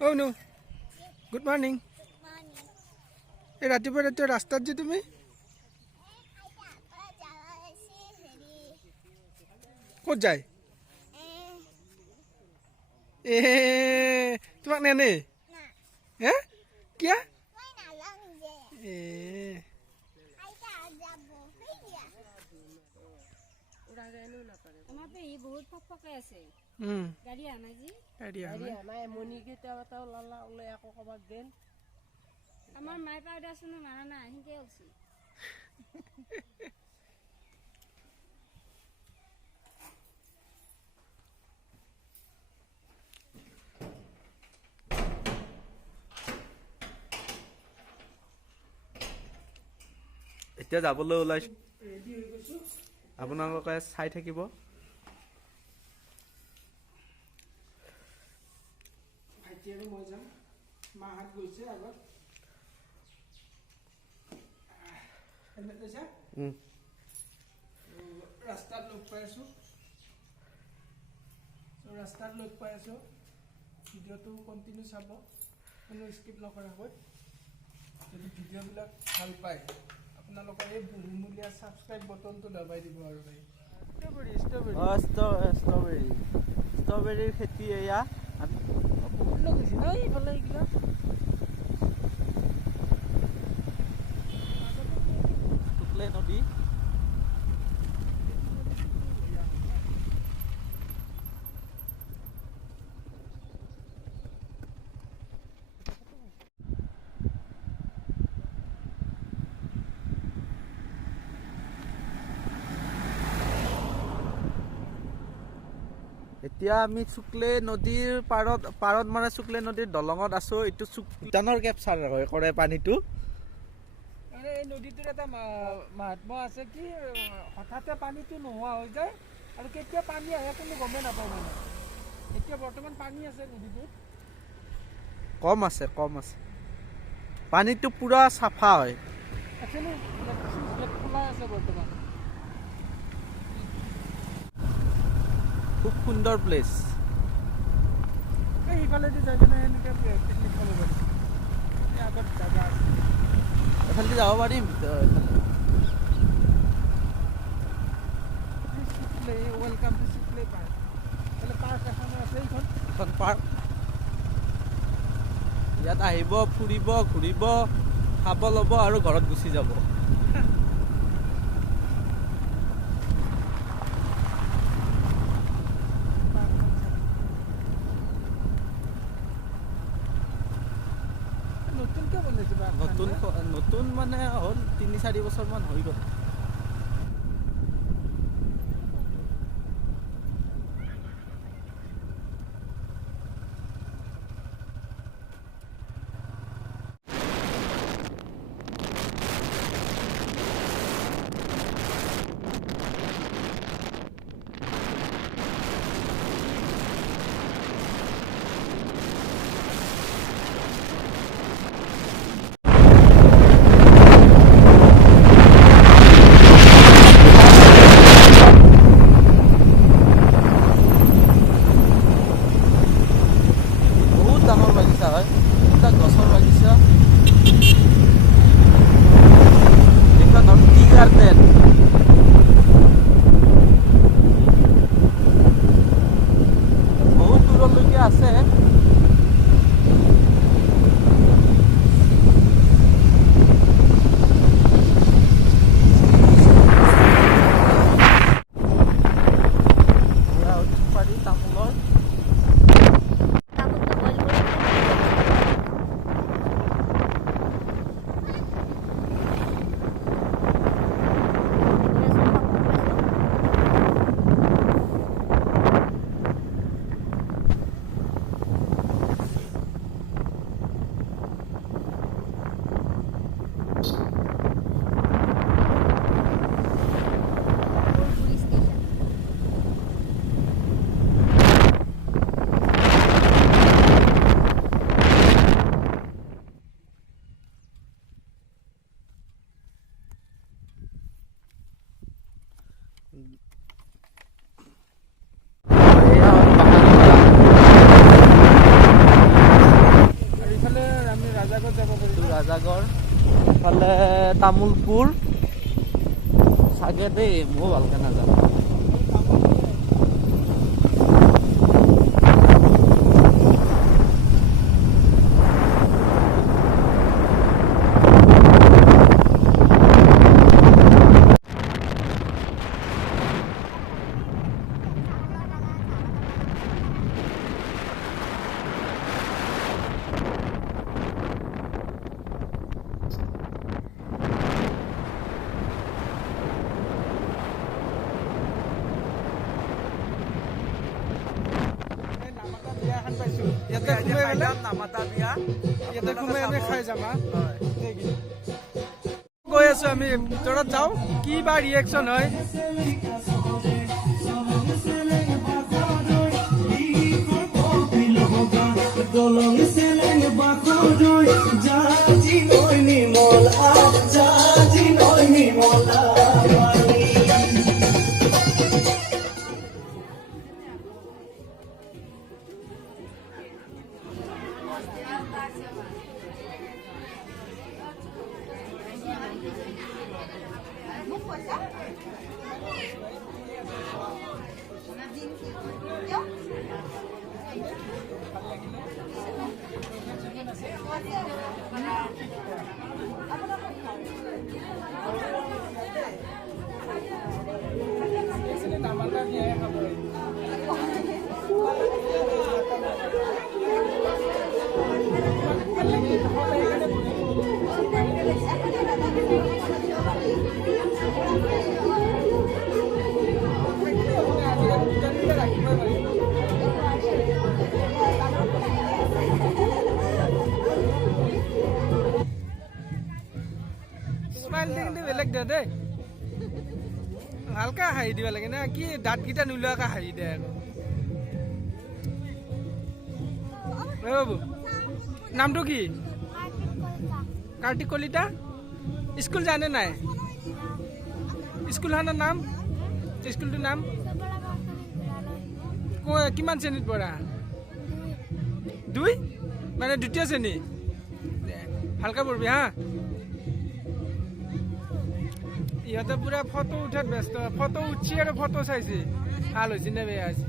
Oh no. Good morning. এই ৰাতিপুৱা ৰাতিপুৱা ৰাস্তাত যে তুমি ক'ত যায় তোমাক নেনে হে কিয়া বহুত ফকফকে আছে গাড়ী আনা জি গাড়ী নাই মনি কেইটা ওলালা ওলাই আকৌ ক'ৰবাত গেল আমাৰ মাই পাউডাৰ চোন মাৰা নাই সিকে অলছি এতিয়া যাবলৈ ওলাইছো আপোনালোকে চাই থাকিব ভাইটি আৰু মই যাম মাহাত গৈছে আগত হেলমেট লৈছা ৰাস্তাত লগ পাই আছো ভিডিঅ'টো কণ্টিনিউ চাব কোনো স্কিপ নকৰাকৈ যদি ভিডিঅ'বিলাক ভাল পায় আপোনালোকে এই বহুমূলীয়া ছাবস্ক্ৰাইব বটনটো দবাই দিব আৰু ভাই ষ্ট্ৰবেৰীৰ খেতি এয়া বহুত লগাইছে ন এইফালে এইগিলা শুক্লে নদী এতিয়া আমি শুক্লে নদীৰ পাৰত মানে শুক্লে নদীৰ দলঙত আছো এইটো ভূটানৰ কেপচাৰ কৰে পানীটো মানে এই নদীটোৰ এটা মাহাত্ম্য আছে কি হঠাতে পানীটো নোহোৱা হৈ যায় আৰু কেতিয়া পানী আহে কোনো গমেই নাপায় মানে এতিয়া বৰ্তমান পানী আছে নদীটোত কম আছে পানীটো পুৰা চাফা হয় একচুৱেলি খোলা আছে বৰ্তমান খুব সুন্দৰ প্লেচ এইফালেদি যাই কিনে এনেকৈ পিকনিক খাব পাৰি আগত জাগা আছে এফালেদি যাব পাৰিম ৱেলকাম টু চিপ্লে পাৰ্ক পাৰ্ক এখন আছে এইখন পাৰ্ক ইয়াত আহিব ফুৰিব ঘূৰিব খাব ল'ব আৰু ঘৰত গুচি যাব নতুন মানে হ'ল ৩-৪ বছৰমান হৈ গ'ল তামোলপুৰ চাগে দেই, ময়ো ভালকে নাজানো। ইয়াতে ঘুমাই পেলাই নামাতা বিয়া ইয়াতে ঘুমাই আমি খাই যাম গৈ আছো আমি ভিতৰত যাওঁ কি বা ৰিয়েকশ্যন হয় বেলেগ দে দেই ভালকে হাঁহি দিব লাগে না কি দাঁতকেইটা নোলোৱাকে হাঁহি দে আকৌ বাবু নামটো কি কাৰ্তিক কলিতা স্কুল জানে নাই স্কুলখনৰ নাম স্কুলটোৰ নাম কিমান শ্ৰেণীত পঢ়া 2 মানে 2য় শ্ৰেণী ভালকে পঢ়বি হা ইহঁতে পুৰা ফটো উঠাত ব্যস্ত ফটো উঠছি আৰু ফটো চাইছে ভাল হৈছে নে বেয়া হৈছে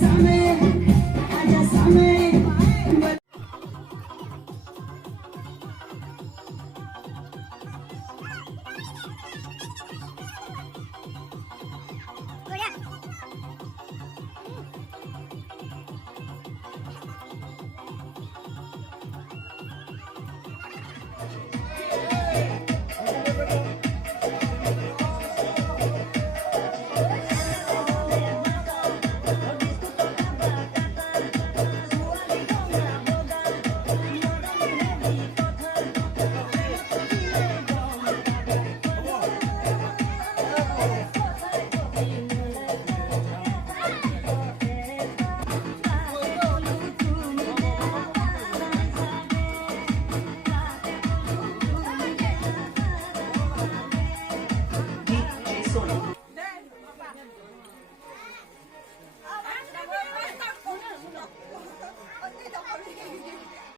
Saame